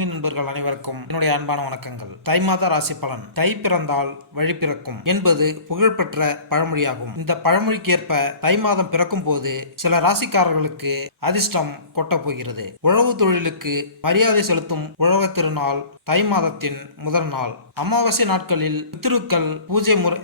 ஆன்மீக நண்பர்கள் அனைவருக்கும் என்னுடைய அன்பான வணக்கங்கள். தை மாத ராசி பலன். தை பிறந்தால் வழி பிறக்கும் என்பது புகழ்பெற்ற பழமொழியாகும். இந்த பழமொழிக்கேற்ப தை மாதம் பிறக்கும் போது சில ராசிக்காரர்களுக்கு அதிர்ஷ்டம் கொட்டப் போகிறது. உழவு தொழிலுக்கு மரியாதை செலுத்தும் உழவர் திருநாள் தை மாதத்தின் முதல் நாள். அமாவாசை நாட்களில் பித்ருக்கள்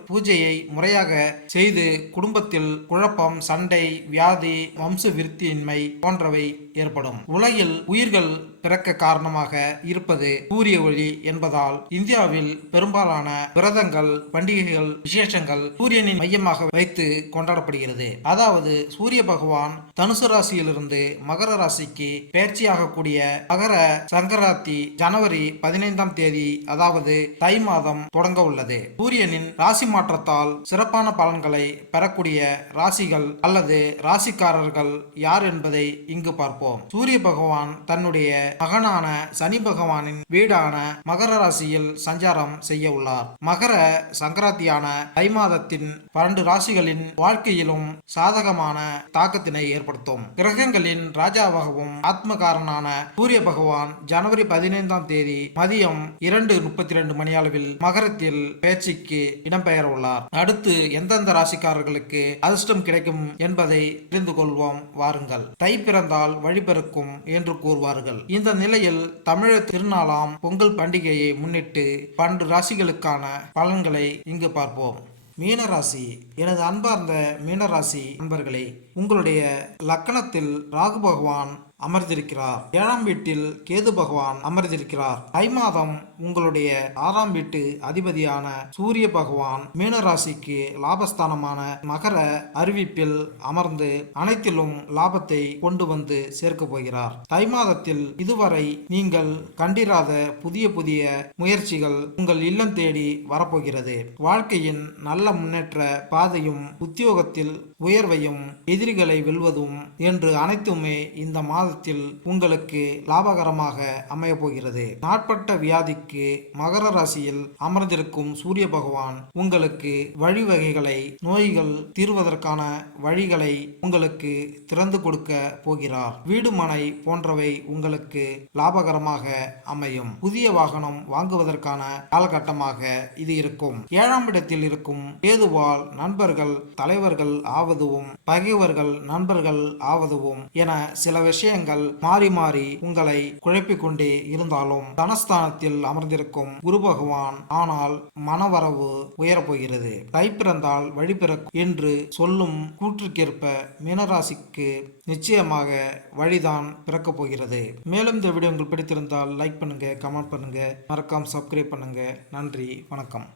பூஜையை முறையாக செய்து குடும்பத்தில் குழப்பம், சண்டை, வியாதி, வம்ச விருத்தியின்மை போன்றவை ஏற்படும். உலகில் உயிர்கள் பிறக்க காரணமாக இருப்பது சூரிய ஒளி என்பதால் இந்தியாவில் பெரும்பாலான விரதங்கள், பண்டிகைகள், விசேஷங்கள் சூரியனின் மையமாக வைத்து கொண்டாடப்படுகிறது. அதாவது சூரிய பகவான் தனுசு ராசியிலிருந்து மகர ராசிக்கு பயிற்சியாகக்கூடிய மகர சங்கராந்தி ஜனவரி 15ஆம் தேதி, அதாவது தை மாதம் தொடங்க உள்ளது. சூரியனின் ராசி மாற்றத்தால் சிறப்பான பலன்களை பெறக்கூடிய ராசிகள் அல்லது ராசிக்காரர்கள் யார் என்பதை இங்கு பார்ப்போம். சூரிய பகவான் தன்னுடைய மகனான சனி பகவானின் வீடான மகர ராசியில் சஞ்சாரம் செய்ய உள்ளார். மகர சங்கராந்தியான தை மாதத்தின் 12 ராசிகளின் வாழ்க்கையிலும் சாதகமான தாக்கத்தினை ஏற்படுத்தும். கிரகங்களின் ராஜாவாகவும் ஆத்மகாரனான சூரிய பகவான் ஜனவரி 15ஆம் தேதி மதியம் 2:32 மணியளவில் மகரத்தில் பயிற்சிக்கு இடம்பெயர உள்ளார். அடுத்து எந்தெந்த ராசிக்காரர்களுக்கு அதிர்ஷ்டம் கிடைக்கும் என்பதை தெரிந்து கொள்வோம் வாருங்கள். தை பிறந்தால் வழிபிறக்கும் என்று கூறுவார்கள். இந்த நிலையில் தமிழர் திருநாளாம் பொங்கல் பண்டிகையை முன்னிட்டு 12 ராசிகளுக்கான பலன்களை இங்கு பார்ப்போம். மீனராசி. எனது அன்பார்ந்த மீனராசி நண்பர்களே, உங்களுடைய லக்கணத்தில் ராகு பகவான் அமர்ந்திருக்கிறார். 7ஆம் வீட்டில் கேது பகவான் அமர்ந்திருக்கிறார். தை மாதம் உங்களுடைய 6ஆம் வீட்டு அதிபதியான சூரிய பகவான் மீனராசிக்கு லாபஸ்தானமான மகர அறிவிப்பில் அமர்ந்து அனைத்திலும் லாபத்தை கொண்டு வந்து சேர்க்க போகிறார். தை மாதத்தில் இதுவரை நீங்கள் கண்டிராத புதிய புதிய முயற்சிகள் உங்கள் இல்லம் தேடி வரப்போகிறது. வாழ்க்கையின் நல்ல முன்னேற்ற பாதையும் உத்தியோகத்தில் உயர்வையும் எதிரிகளை வெல்வதும் என்று அனைத்துமே இந்த மாதத்தில் உங்களுக்கு லாபகரமாக அமைய போகிறது. நாட்பட்ட வியாதிக்கு மகர ராசியில் அமர்ந்திருக்கும் சூரிய பகவான் உங்களுக்கு வழிவகைகளை, நோய்கள் தீர்வதற்கான வழிகளை உங்களுக்கு திறந்து கொடுக்க போகிறார். வீடு, மனை போன்றவை உங்களுக்கு லாபகரமாக அமையும். புதிய வாகனம் வாங்குவதற்கான காலகட்டமாக இது இருக்கும். 7ஆம் இடத்தில் இருக்கும் கேதுவால் நண்பர்கள் தலைவர்கள் ஆவதும் பகைவர்கள் நண்பர்கள் ஆவதும் என சில விஷயங்கள் மாறி மாறி உங்களை குழப்பிக் கொண்டே இருந்தாலும் தனஸ்தானத்தில் அமர்ந்திருக்கும் குரு பகவான் ஆனால் மனவரவு உயரப்போகிறது. தை பிறந்தால் வழி பிறக்கும் என்று சொல்லும் கூற்றுக்கேற்ப மீனராசிக்கு நிச்சயமாக வழிதான் பிறக்கப் போகிறது. மேலும் இந்த வீடியோ உங்களுக்கு பிடித்திருந்தால் லைக் பண்ணுங்க, கமெண்ட் பண்ணுங்க, மறக்காம சப்ஸ்கிரைப் பண்ணுங்க. நன்றி, வணக்கம்.